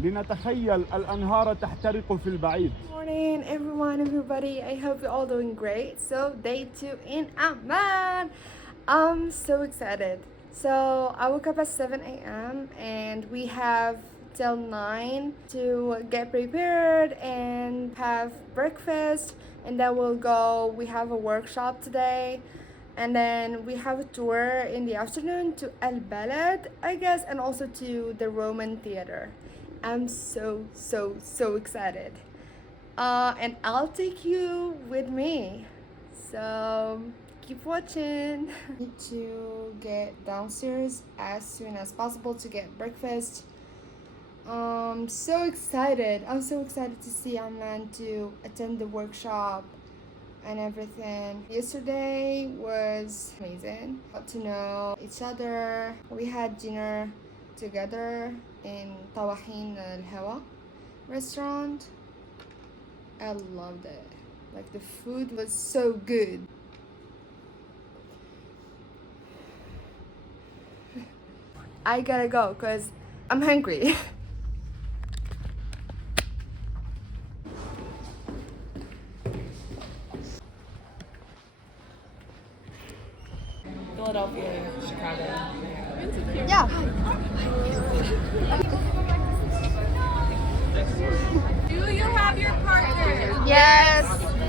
لنتخيل الأنهار تحترق في البعيد. Morning everybody. I hope you're all doing great. So day 2 in Amman. I'm so excited. So I woke up at 7 a.m. and we have till 9 to get prepared and have breakfast, and then we have a workshop today, and then we have a tour in the afternoon to Al Balad, I guess, and also to the Roman theater. I'm so excited. And I'll take you with me. So keep watching. Need to get downstairs as soon as possible to get breakfast. So excited. I'm so excited to see Amman, to attend the workshop and everything. Yesterday was amazing. Got to know each other. We had dinner together in Tawahin Al Hawa restaurant. I loved it. Like, the food was so good. I gotta go because I'm hungry. Philadelphia, Chicago. Yeah. Do you have your partner? Yes.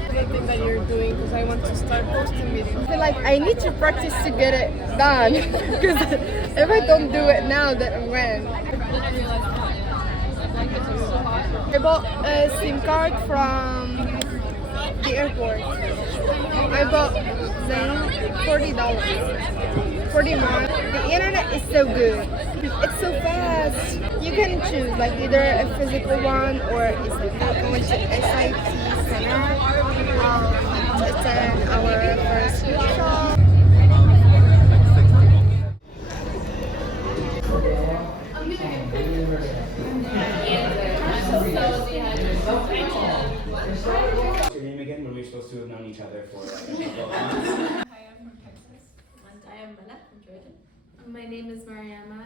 The thing that you're doing, because I want to start posting videos. I feel like I need to practice to get it done. Because if I don't do it now, then when? I bought a SIM card from the airport. I bought $40 for the month. The internet is so good. It's so fast. You can choose like either a physical one or it's like going to SIT Center to attend our first workshop. What's your name again? When we're supposed to have known each other for like a couple of months. Hi, I'm from Texas. And I am Bella from Jordan. My name is Mariama.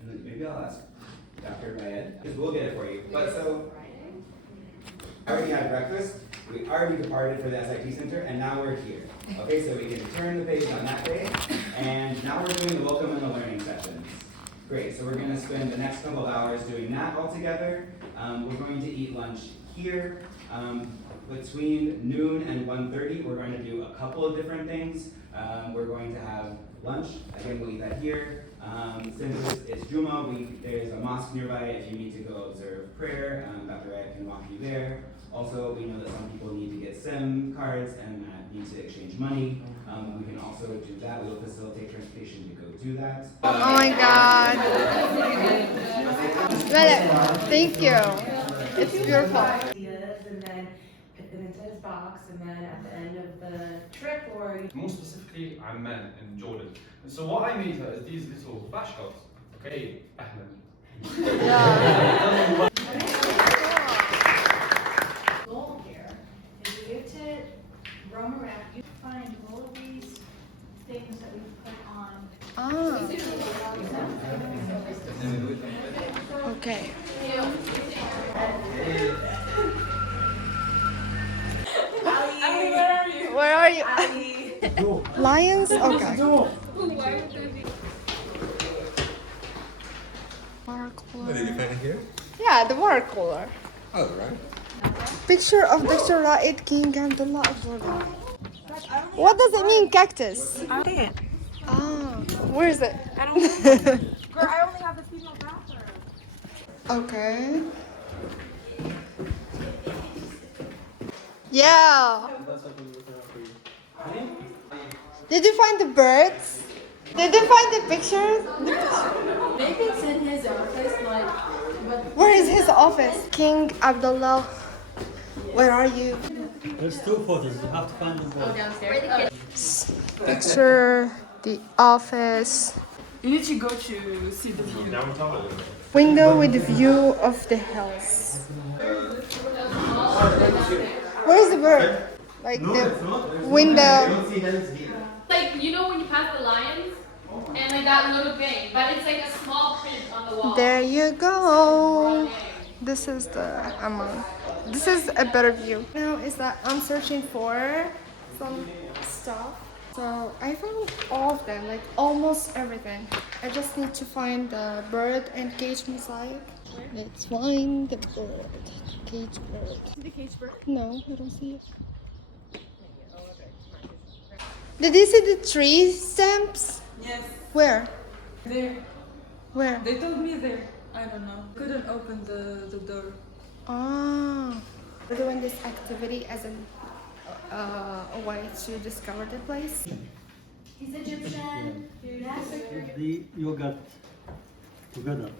And then maybe I'll ask Dr. Bayed, because we'll get it for you. But so, I already had breakfast, we already departed for the SIT Center, and now we're here. Okay, so we can turn the page on that day, and now we're doing the welcome and the learning sessions. Great, so we're going to spend the next couple of hours doing that all together. We're going to eat lunch here. Between noon and 1:30, we're going to do a couple of different things. We're going to have lunch. Again, we'll eat that here. Since it's Juma, there's a mosque nearby if you need to go observe prayer. Dr. Rayat can walk you there. Also, we know that some people need to get SIM cards and need to exchange money. We can also do that. We'll facilitate transportation to go do that. Oh my God. Thank you. It's beautiful. And then put them into his box, and then at the end of the trip, or more specifically Amman in Jordan. And so what I made her is these little flashcards. Okay, Ahmed. Yeah. goal here is you get to roam around, you find all of these things that we've put on. Okay. Where are you? Lions? Okay. Watercolor. Did you find it here? Yeah, the watercolor. Oh, right. Picture of Dr. Raed King Abdullah of Jordan. What does it mean, cactus? I don't see it. Ah, where is it? I don't know. Girl, I only have the female bathroom. Okay. Yeah. Did you find the birds? Did you find the pictures? Maybe it's in his office, like, but Where is his office? King Abdullah, where are you? There's two photos. You have to find them both. downstairs. Picture, the office. You need to go to see the view. Window with the view of the hills. Where's the bird? Like the window. Like, you know when you pass the lions? And like that little thing. But it's like a small print on the wall. There you go. This is the Amman. This is a better view. Now is that I'm searching for some stuff. So I found all of them, like almost everything. I just need to find the bird and cage mosaic. Let's find the bird. Cage bird. The cage bird? No, I don't see it. Did you see the tree stamps? Yes, Where? there. Where? They told me there. I don't know. Couldn't open the door. Ah. We're doing this activity as a way to discover the place. He's Egyptian. Yes. The yogurt together,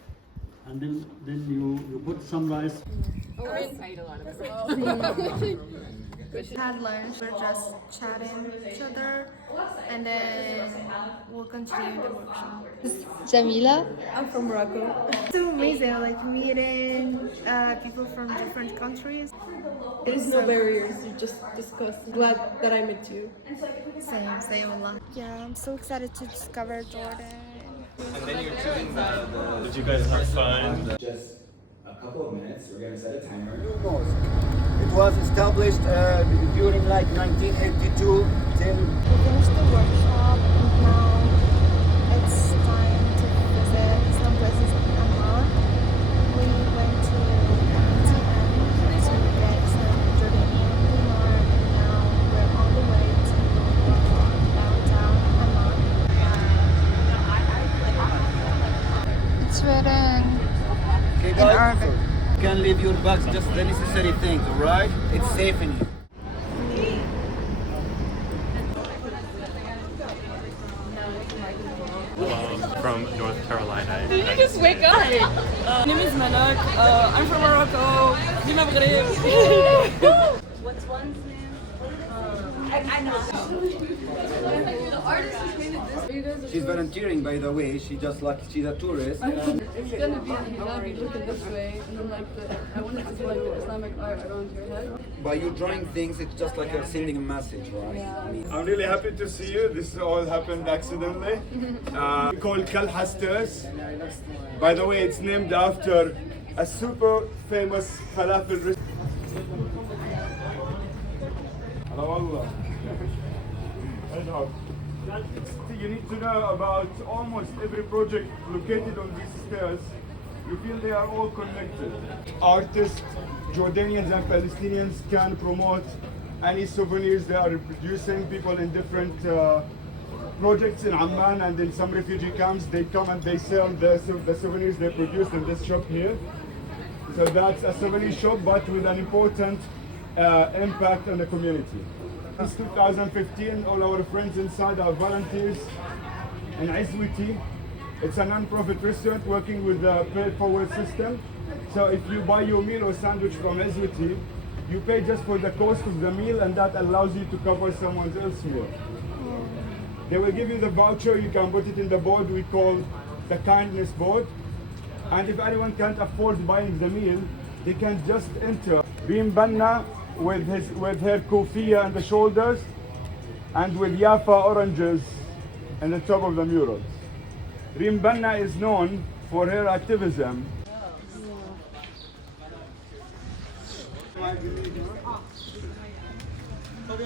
and then you put some rice. Had lunch, we're just chatting with each other, and then we'll continue the workshop. Jamila? I'm from Morocco. So amazing, like meeting people from different countries. There's no barriers. You just discuss. Glad that I met you. Same a lot. Yeah, I'm so excited to discover Jordan. Did you guys have fun? Just a couple of minutes, we're gonna set a timer. It was established during like 1982 till. We finished the workshop and now it's time to visit some places in Amman. We went to ATM to get some Jordanian dinar and now we're on the way to downtown Amman. It's written in Arabic. You can leave your bags, just the necessary things, alright? It's safe in here. From North Carolina. Did you just wake up? My name is Malak. I'm from Morocco. Du Maghreb. What's one's name? I know. The artist who painted this. She's volunteering, by the way. She's a tourist. It's gonna be an hijab, you look at this way, and then I wanted to do like the Islamic art around your head. By you drawing things, it's just like you're sending a message, right? Yeah. I mean, I'm really happy to see you. This all happened accidentally. Called Kalha Stairs. By the way, it's named after a super famous falafel restaurant. You need to know about almost every project located on these stairs. You feel they are all connected. Artists, Jordanians and Palestinians can promote any souvenirs they are producing. People in different projects in Amman and in some refugee camps, they come and they sell the souvenirs they produce in this shop here. So that's a souvenir shop, but with an important impact on the community. Since 2015, all our friends inside are volunteers in Izwiti. It's a non-profit restaurant working with the pay-forward system. So if you buy your meal or sandwich from Izwiti, you pay just for the cost of the meal, and that allows you to cover someone else's meal. They will give you the voucher, you can put it in the board we call the kindness board. And if anyone can't afford buying the meal, they can just enter Beam Banna with her kufiya on the shoulders and with Yafa oranges on the top of the murals. Reem Banna is known for her activism.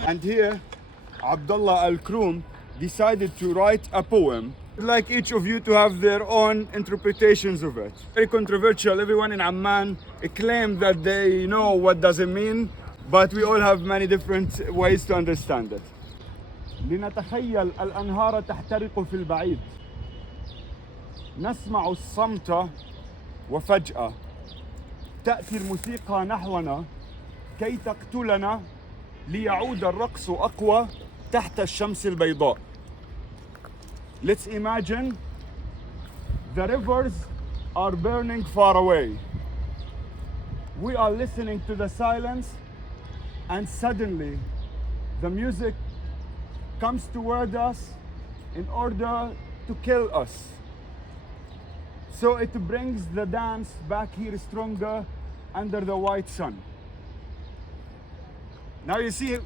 And here, Abdullah Al-Krum decided to write a poem. I'd like each of you to have their own interpretations of it. Very controversial. Everyone in Amman claimed that they know what does it mean, but we all have many different ways to understand it. لنتخيل الأنهار تحترق في البعيد. نسمع الصمت وفجأة تأتي الموسيقى نحونا كي تقتلنا ليعود الرقص أقوى تحت الشمس البيضاء. Let's imagine the rivers are burning far away. We are listening to the silence, and suddenly the music comes toward us in order to kill us. So it brings the dance back here stronger under the white sun. Now you see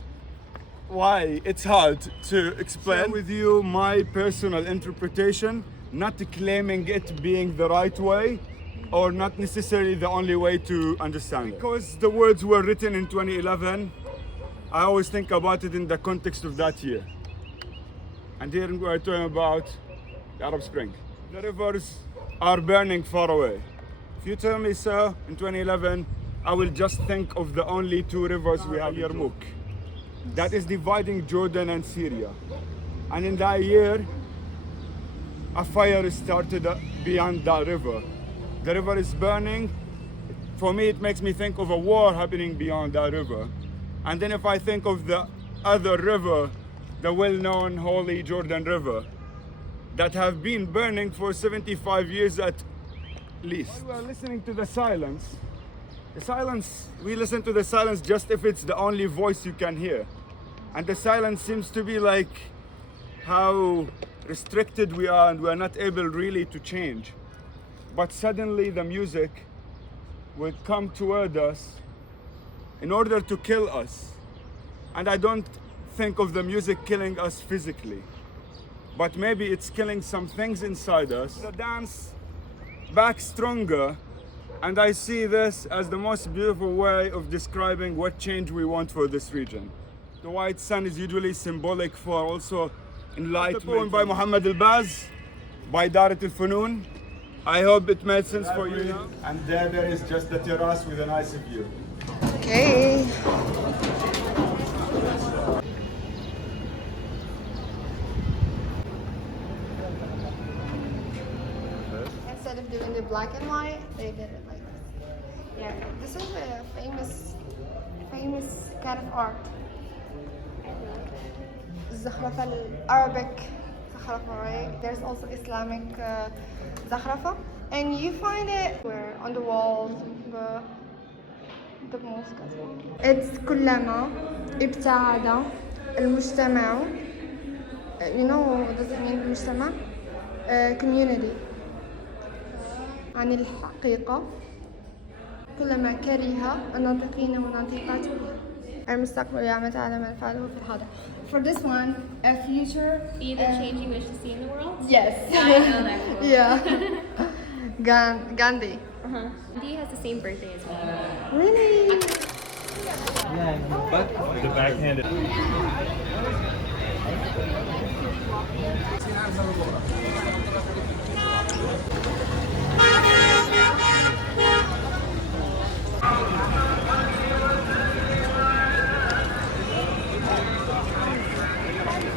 why it's hard to explain with you my personal interpretation, not claiming it being the right way, or not necessarily the only way to understand it. Because the words were written in 2011, I always think about it in the context of that year. And here we're talking about the Arab Spring. The rivers are burning far away. If you tell me so in 2011, I will just think of the only two rivers we have, Yarmouk, that is dividing Jordan and Syria. And in that year, a fire started beyond that river. The river is burning. For me, it makes me think of a war happening beyond that river. And then if I think of the other river, the well-known holy Jordan River, that have been burning for 75 years at least. We are listening to the silence. We listen to the silence just if it's the only voice you can hear. And the silence seems to be like how restricted we are and we are not able really to change. But suddenly the music will come toward us in order to kill us. And I don't think of the music killing us physically, but maybe it's killing some things inside us. The dance back stronger, and I see this as the most beautiful way of describing what change we want for this region. The white sun is usually symbolic for also enlightenment. The poem by Muhammad al-Baz, by Darat al-Funun. I hope it made sense for you now. And there is just the terrace with a nice view. Okay. Instead of doing the black and white, they did it like this. Yeah, this is a famous kind of art. Zakhrafa, Arabic zakhrafa, right? There's also Islamic zakhrafa, and you find it where on the walls, the mosque as well. It's كلما ابتعد المجتمع. You know what does it mean المجتمع? Community. عن الحقيقة كلما كره الناطقين والناطقات المستقبل يعمل على ما فعله في الحاضر. For this one, a future. Be the change you wish to see in the world? Yes. Yeah, I know that quote. Yeah. Gandhi. Gandhi has the same birthday as well. Really? The backhanded.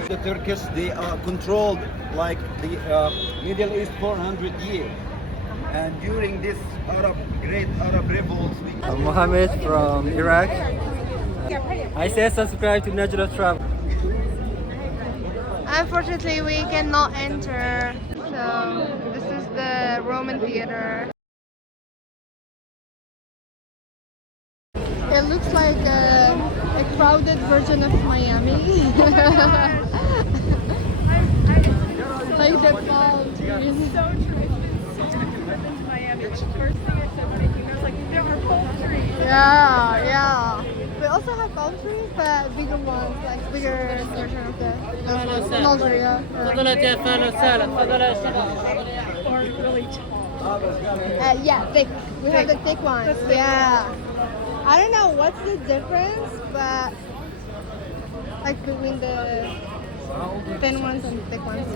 The Turkish, they are controlled like the Middle East 400 years. And during this great Arab revolts, I'm Mohammed from Iraq. I say subscribe to Najla Travel. Unfortunately, we cannot enter. So this is the Roman theater. It looks like a crowded version of Miami. Like the palm trees. So true. I've been to Miami. The first thing I said when I came, I was like, there are palm trees. Yeah. We also have palm trees, but bigger ones, like bigger version of the nursery. Or really tall. Yeah, thick. We have the thick ones. Yeah. I don't know what's the difference, but like between the thin ones and the thick ones.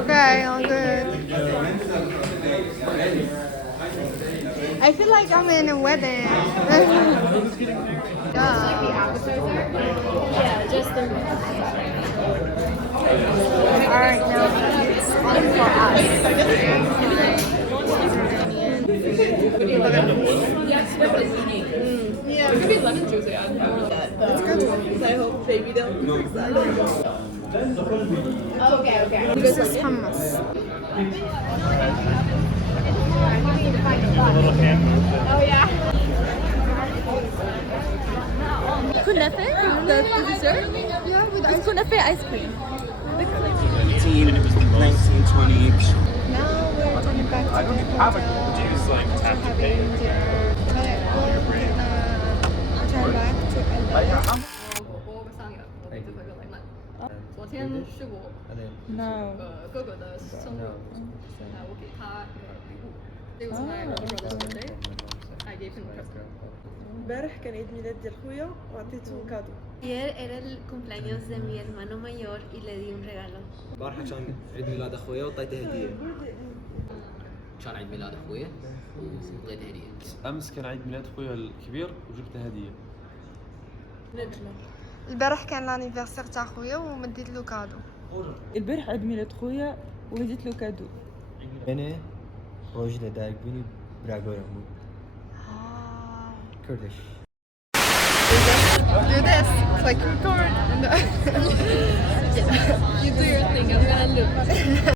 Okay, all good. I feel like I'm in a wedding. Yeah, just the. Alright, now it's on for Yeah, it could be lemon juice. That's good. I hope baby don't. Okay. This is hummus. Oh yeah. Kunafe? The dessert? Yeah, with It's kunafe ice cream. 19, 20 each. Now we're talking headed back to the hotel. Do you just like tap to pay? Having dinner. But we're gonna turn back to LA. 我上一个，我最后一个来慢。昨天是我 No. 哥哥的生日，我给他一个礼物。It was my brother's birthday. I gave him a present. امبارح كان عيد ميلاد ديال خويا وعطيته كادو. Ayer era el cumpleaños de mi hermano mayor y le di un regalo. البارحة كان عيد ميلاد أخويا وعطيته هدية. كان عيد ميلاد أخويا وعطيته هدية. أمس كان عيد ميلاد أخويا الكبير وجبت هدية. البارح كان لانيفرسير تاع خويا ومديت له كادو. البارح عيد ميلاد خويا وهديت له كادو. أنا روجل دايك بني براغورمو. Kurdish. Do this. Click record. And You do your thing. I'm gonna look.